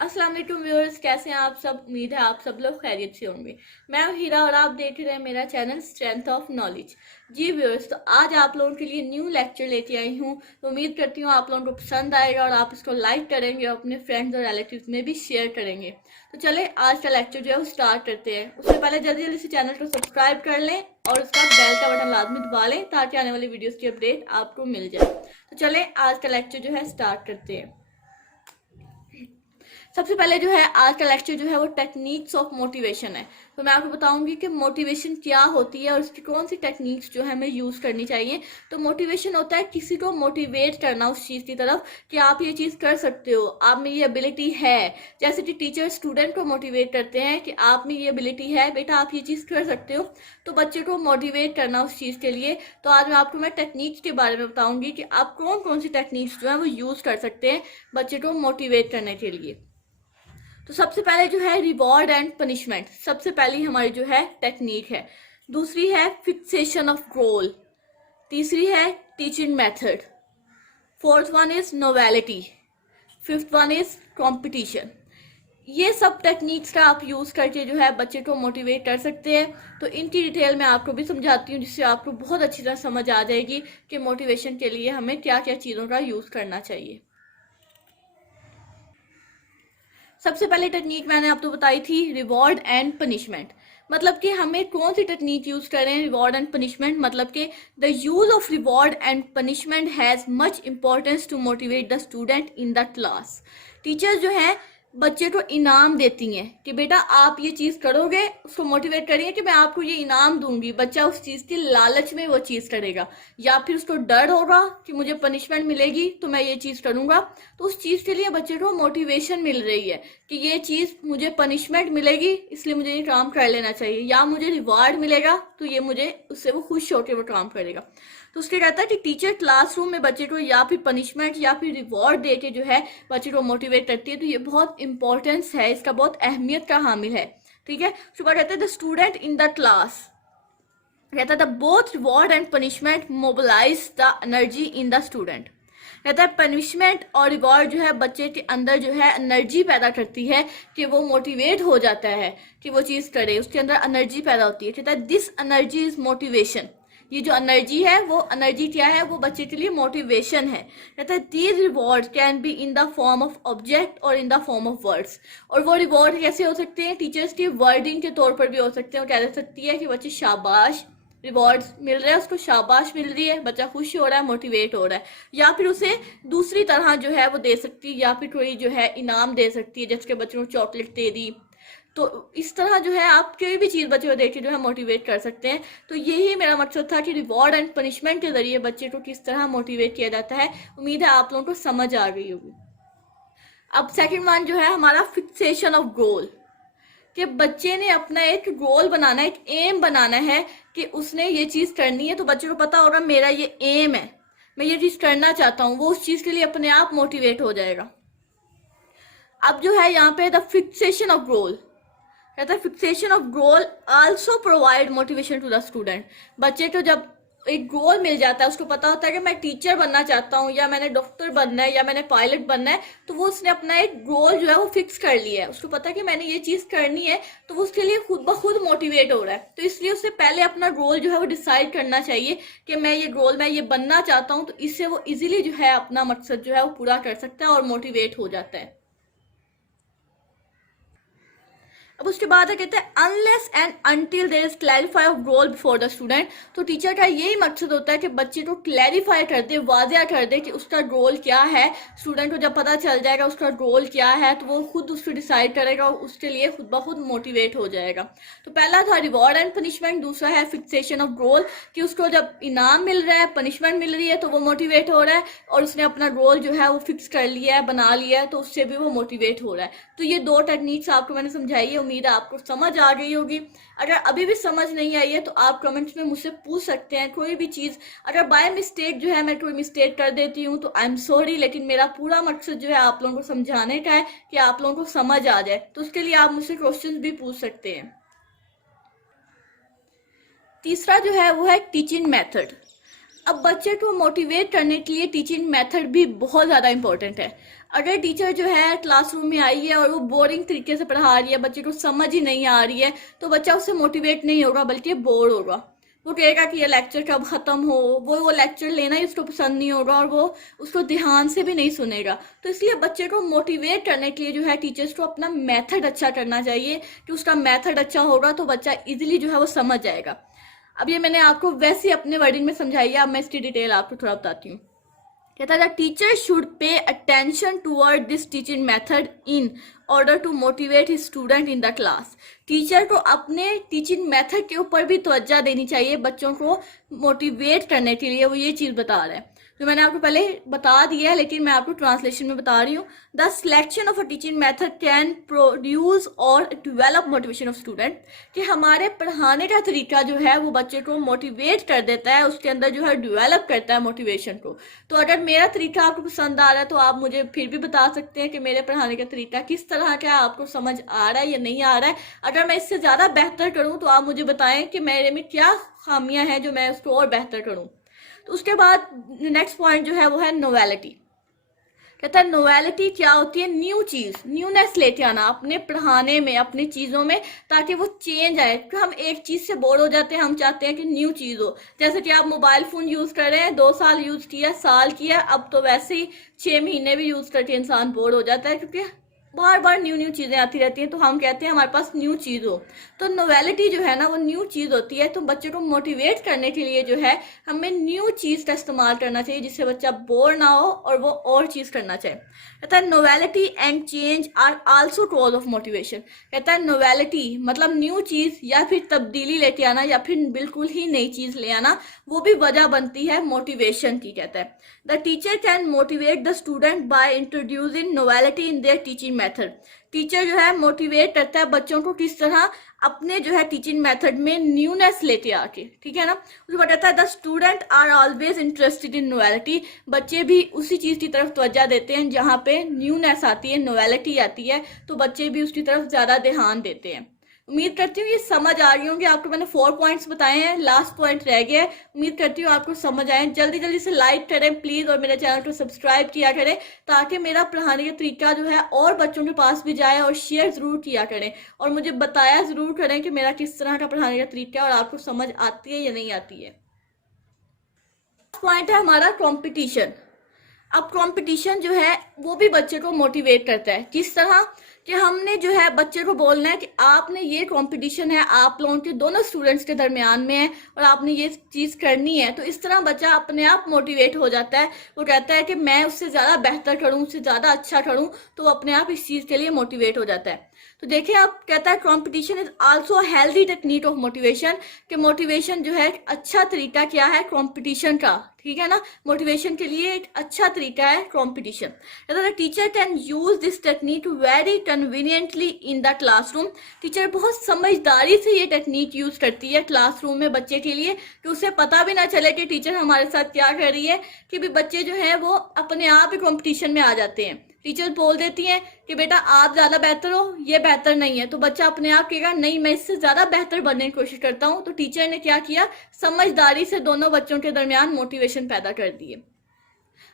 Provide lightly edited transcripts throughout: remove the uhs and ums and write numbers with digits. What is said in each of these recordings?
अस्सलाम वालेकुम व्यूअर्स, कैसे हैं आप सब। उम्मीद है आप सब लोग खैरियत से होंगे। मैं हूं हीरा और आप देख रहे हैं मेरा चैनल स्ट्रेंथ ऑफ नॉलेज। जी व्यूअर्स, तो आज आप लोगों के लिए न्यू लेक्चर लेके आई हूं। तो उम्मीद करती हूँ आप लोगों को पसंद आएगा और आप इसको लाइक करेंगे और अपने फ्रेंड्स और रिलेटिव्स में भी शेयर करेंगे। तो चले आज का लेक्चर जो है वो स्टार्ट करते हैं। उससे पहले जल्दी जल्दी से चैनल को सब्सक्राइब कर लें और उसका बेल का बटन लाजमी दबा लें ताकि आने वाली वीडियोस की अपडेट आपको मिल जाए। तो चले आज का लेक्चर जो है स्टार्ट करते हैं। सबसे पहले जो है आज का लेक्चर जो है वो टेक्निक्स ऑफ मोटिवेशन है। तो मैं आपको बताऊंगी कि मोटिवेशन क्या होती है और उसकी कौन सी टेक्निक्स जो है हमें यूज करनी चाहिए। तो मोटिवेशन होता है किसी को मोटिवेट करना उस चीज की तरफ कि आप ये चीज कर सकते हो, आप में ये एबिलिटी है। जैसे कि टीचर स्टूडेंट को मोटिवेट करते हैं कि आप में ये एबिलिटी है बेटा, आप ये चीज कर सकते हो। तो बच्चे को मोटिवेट करना उस चीज के लिए। तो आज मैं आपको टेक्निक्स के बारे में बताऊंगी कि आप कौन कौन सी टेक्निक्स जो है वो यूज कर सकते हैं बच्चे को मोटिवेट करने के लिए। तो सबसे पहले जो है रिवॉर्ड एंड पनिशमेंट, सबसे पहली हमारी जो है टेक्निक है। दूसरी है फिक्सेशन ऑफ गोल। तीसरी है teaching method. Fourth one is novelty. Fifth one is competition. ये सब टेक्निक्स का आप यूज करके जो है बच्चे को मोटिवेट कर सकते हैं। तो इनकी डिटेल मैं आपको भी समझाती हूँ जिससे आपको बहुत अच्छी तरह समझ आ जाएगी कि मोटिवेशन के लिए हमें क्या क्या चीज़ों का यूज करना चाहिए। सबसे पहले टेक्निक मैंने आपको बताई थी रिवॉर्ड एंड पनिशमेंट। मतलब कि हमें कौन सी टेक्निक यूज करें रिवॉर्ड एंड पनिशमेंट, मतलब कि the use of reward and punishment has much importance to motivate the student in the class. Teachers जो है बच्चे को इनाम देती हैं कि बेटा आप ये चीज करोगे, उसको मोटिवेट करिए कि मैं आपको ये इनाम दूंगी। बच्चा उस चीज की लालच में वो चीज करेगा, या फिर उसको डर होगा कि मुझे पनिशमेंट मिलेगी तो मैं ये चीज करूंगा। तो उस चीज के लिए बच्चे को मोटिवेशन मिल रही है कि ये चीज मुझे पनिशमेंट मिलेगी इसलिए मुझे ये काम कर लेना चाहिए, या मुझे रिवार्ड मिलेगा तो ये मुझे उससे वो खुश होकर वो काम करेगा। तो उसके कहता है कि टीचर क्लासरूम में बच्चे को या फिर पनिशमेंट या फिर रिवॉर्ड दे के जो है बच्चे को मोटिवेट करती है। तो ये बहुत इंपॉर्टेंस है, इसका बहुत अहमियत का हामिल है। ठीक है, उसके बाद कहते हैं the student in the class, कहता है the both reward and punishment mobilize the energy in the student. कहता है पनिशमेंट और रिवॉर्ड जो है बच्चे के अंदर जो है एनर्जी पैदा करती है कि वो मोटिवेट हो जाता है कि वो चीज करे, उसके अंदर एनर्जी पैदा होती है। कहता है दिस एनर्जी इज मोटिवेशन। ये जो एनर्जी है वो एनर्जी क्या है, वो बच्चे के लिए मोटिवेशन है। कहता है these reward can be in the form of object और in the form of words. और वो रिवॉर्ड कैसे हो सकते हैं, टीचर्स की वर्डिंग के तौर पर भी हो सकते हैं। वो कह सकती है कि बच्चे शाबाश, रिवॉर्ड्स मिल रहा है उसको, शाबाश मिल रही है, बच्चा खुश हो रहा है, मोटिवेट हो रहा है। या फिर उसे दूसरी तरह जो है वो दे सकती है, या फिर कोई जो है इनाम दे सकती है, जैसे बच्चों को चॉकलेट दे दी। तो इस तरह जो है आप कोई भी चीज बच्चे को देख के जो है मोटिवेट कर सकते हैं। तो यही मेरा मकसद था कि रिवॉर्ड एंड पनिशमेंट के जरिए बच्चे को किस तरह मोटिवेट किया जाता है। उम्मीद है आप लोगों को समझ आ गई होगी। अब सेकंड वन जो है हमारा फिक्सेशन ऑफ गोल, कि बच्चे ने अपना एक गोल बनाना है, एक एम बनाना है कि उसने ये चीज करनी है। तो बच्चे को पता होगा मेरा ये एम है, मैं ये चीज करना चाहता हूँ, वो उस चीज के लिए अपने आप मोटिवेट हो जाएगा। अब जो है यहाँ पे द फिक्सेशन ऑफ गोल, कहता है fixation of goal also provide motivation to the student. बच्चे को जब एक गोल मिल जाता है, उसको पता होता है कि मैं टीचर बनना चाहता हूँ, या मैंने डॉक्टर बनना है, या मैंने पायलट बनना है, तो वो उसने अपना एक गोल जो है वो फिक्स कर लिया है। उसको पता है कि मैंने ये चीज करनी है, तो वो उसके लिए खुद ब खुद मोटिवेट हो रहा है। तो इसलिए उससे पहले अपना गोल जो है वो डिसाइड करना चाहिए कि मैं ये गोल, मैं ये बनना चाहता हूँ। तो इससे वो इजीली जो है अपना मकसद जो है वो पूरा कर सकता है और मोटिवेट हो जाता है। अब उसके बाद कहते हैं unless and until there is clarify of goal before the student. तो टीचर का यही मकसद होता है कि बच्चे को क्लैरिफाई कर दे, वाजिया कर दे कि उसका गोल क्या है। स्टूडेंट को जब पता चल जाएगा उसका गोल क्या है तो वो खुद उसको डिसाइड करेगा और उसके लिए खुद ब खुद मोटिवेट हो जाएगा। तो पहला था रिवॉर्ड एंड पनिशमेंट, दूसरा है फिक्सेशन ऑफ गोल कि उसको जब इनाम मिल रहा है, पनिशमेंट मिल रही है तो वो मोटिवेट हो रहा है और उसने अपना गोल जो है वो फिक्स कर लिया है, बना लिया है, तो उससे भी वो मोटिवेट हो रहा है। तो ये दो टेक्निक्स आपको मैंने समझाई है, उम्मीद है आपको समझ आ गई होगी। अगर अभी भी समझ नहीं आई है तो आप कमेंट्स में मुझसे पूछ सकते हैं कोई भी चीज। अगर बाय मिस्टेक जो है मैं कोई मिस्टेक कर देती हूँ तो आई एम सॉरी, लेकिन मेरा पूरा मकसद जो है आप लोगों को समझाने का है कि आप लोगों को समझ आ जाए। तो उसके लिए आप मुझसे क्वेश्चन भी पूछ सकते हैं। तीसरा जो है वो है टीचिंग मेथड। अब बच्चे को मोटिवेट करने के लिए टीचिंग मेथड भी बहुत ज़्यादा इंपॉर्टेंट है। अगर टीचर जो है क्लासरूम में आई है और वो बोरिंग तरीके से पढ़ा रही है, बच्चे को समझ ही नहीं आ रही है, तो बच्चा उससे मोटिवेट नहीं होगा बल्कि बोर होगा। वो कहेगा कि ये लेक्चर कब ख़त्म हो, वो लेक्चर लेना ही उसको पसंद नहीं होगा और वो उसको ध्यान से भी नहीं सुनेगा। तो इसलिए बच्चे को मोटिवेट करने के लिए जो है टीचर्स को अपना मेथड अच्छा करना चाहिए, कि उसका मेथड अच्छा होगा तो बच्चा इजीली जो है वो समझ जाएगा। अब ये मैंने आपको वैसे अपने वर्डिंग में समझाई है, अब मैं इसकी डिटेल आपको थोड़ा बताती हूँ। कहता है teacher should pay attention toward this teaching method in order to motivate his student in the class. Teacher को अपने टीचिंग मेथड के ऊपर भी तवज्जो देनी चाहिए, बच्चों को मोटिवेट करने के लिए। वो ये चीज़ बता रहे हैं जो मैंने आपको पहले बता दिया है, लेकिन मैं आपको ट्रांसलेशन में बता रही हूँ। The selection of a teaching method can produce और डेवलप मोटिवेशन ऑफ स्टूडेंट, कि हमारे पढ़ाने का तरीका जो है वो बच्चे को मोटिवेट कर देता है, उसके अंदर जो है डेवलप करता है मोटिवेशन को। तो अगर मेरा तरीका आपको पसंद आ रहा है तो आप मुझे फिर भी बता सकते हैं कि मेरे पढ़ाने का तरीका किस तरह का है, आपको समझ आ रहा है या नहीं आ रहा है। अगर मैं इससे ज़्यादा बेहतर करूँ तो आप मुझे बताएं कि मेरे में क्या खामियां हैं जो मैं उसको और बेहतर करूँ। तो उसके बाद नेक्स्ट पॉइंट जो है वो है नोवेलिटी। कहता है नोवेलिटी क्या होती है? न्यू चीज़, न्यूनेस लेके आना अपने पढ़ाने में, अपनी चीज़ों में, ताकि वो चेंज आए। तो हम एक चीज़ से बोर हो जाते हैं, हम चाहते हैं कि न्यू चीज़ हो। जैसे कि आप मोबाइल फ़ोन यूज़ कर रहे हैं, 2 साल यूज़ किया, साल किया, अब तो वैसे ही 6 महीने भी यूज़ करके इंसान बोर हो जाता है, क्योंकि बार बार न्यू चीज़ें आती रहती हैं। तो हम कहते हैं हमारे पास न्यू चीज़ हो। तो नोवेलिटी जो है ना वो न्यू चीज़ होती है। तो बच्चे को मोटिवेट करने के लिए जो है हमें न्यू चीज़ का इस्तेमाल करना चाहिए, जिससे बच्चा बोर ना हो और वो और चीज़ करना चाहिए। कहता है novelty and change are also cause of motivation. कहता है नोवेलिटी मतलब न्यू चीज़ या फिर तब्दीली लेके आना या फिर बिल्कुल ही नई चीज़ ले आना, वो भी वजह बनती है मोटिवेशन की। कहता है the teacher can motivate the student by introducing novelty in their teaching method. Teacher जो है मोटिवेट करता है बच्चों को किस तरह अपने जो है टीचिंग मेथड में न्यूनेस लेके आके, ठीक है ना। उसको बताता है the student are always interested in novelty. बच्चे भी उसी चीज़ की तरफ तवज्जो देते हैं जहाँ पे न्यूनेस आती है, नोवेलिटी आती है, तो बच्चे भी उसकी तरफ ज़्यादा ध्यान देते हैं। उम्मीद करती हूँ ये समझ आ रही होंगी आपको। मैंने 4 पॉइंट्स बताए हैं, लास्ट पॉइंट रह गया है। उम्मीद करती हूँ आपको समझ आए। जल्दी जल्दी से लाइक करें प्लीज़, और मेरे चैनल को सब्सक्राइब किया करें, ताकि मेरा पढ़ाने का तरीका जो है और बच्चों के पास भी जाए। और शेयर ज़रूर किया करें और मुझे बताया ज़रूर करें कि मेरा किस तरह का पढ़ाने का तरीका है और आपको समझ आती है या नहीं आती है। पॉइंट है हमारा कंपटीशन। अब कंपटीशन जो है वो भी बच्चे को मोटिवेट करता है। किस तरह कि हमने जो है बच्चे को बोलना है कि आपने ये कंपटीशन है, आप लोगों के दोनों स्टूडेंट्स के दरमियान में है और आपने ये चीज़ करनी है। तो इस तरह बच्चा अपने आप मोटिवेट हो जाता है। वो कहता है कि मैं उससे ज़्यादा बेहतर करूँ, उससे ज़्यादा अच्छा करूँ, तो वो अपने आप इस चीज़ के लिए मोटिवेट हो जाता है। तो देखिए आप कहता है competition is also healthy technique of motivation, कि मोटिवेशन जो है अच्छा तरीका क्या है कंपटीशन का, ठीक है ना। मोटिवेशन के लिए एक अच्छा तरीका है competition. Teacher can use this technique very conveniently in the classroom. Teacher बहुत समझदारी से ये टेक्निक यूज करती है क्लासरूम में बच्चे के लिए, कि उसे पता भी ना चले कि टीचर हमारे साथ क्या कर रही है, कि भी बच्चे जो है वो अपने आप ही कंपटीशन में आ जाते हैं। टीचर बोल देती हैं कि बेटा आप ज़्यादा बेहतर हो, ये बेहतर नहीं है, तो बच्चा अपने आप कहेगा नहीं मैं इससे ज़्यादा बेहतर बनने की कोशिश करता हूँ। तो टीचर ने क्या किया, समझदारी से दोनों बच्चों के दरमियान मोटिवेशन पैदा कर दिए।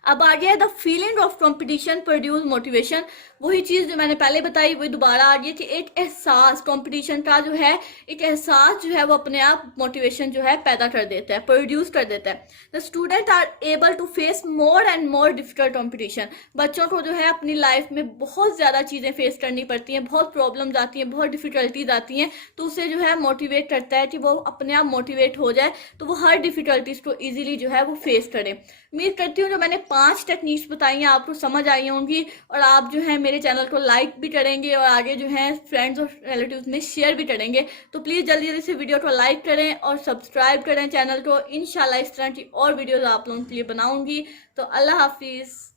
अब आ गया the feeling of competition produce motivation. वही चीज़ जो मैंने पहले बताई वही दोबारा आ गई कि एक एहसास कंपटीशन का जो है, एक एहसास जो है वो अपने आप मोटिवेशन जो है पैदा कर देता है, प्रोड्यूस कर देता है। The student are able to face more and more difficult competition. बच्चों को जो है अपनी लाइफ में बहुत ज़्यादा चीज़ें फेस करनी पड़ती हैं, बहुत प्रॉब्लम्स आती हैं, बहुत डिफिकल्टीज आती हैं, तो उसे जो है मोटिवेट करता है कि वो अपने आप मोटिवेट हो जाए, तो वो हर डिफिकल्टीज को ईजिली जो है वो फेस करे। उम्मीद करती हूँ जो मैंने 5 टेक्निक्स बताई हैं आपको समझ आई होंगी, और आप जो है मेरे चैनल को लाइक भी करेंगे और आगे जो है फ्रेंड्स और रिलेटिव्स में शेयर भी करेंगे। तो प्लीज़ जल्दी जल्दी से वीडियो को लाइक करें और सब्सक्राइब करें चैनल को। इंशाल्लाह इस तरह की और वीडियोस आप लोगों के लिए बनाऊंगी। तो अल्लाह हाफिज़।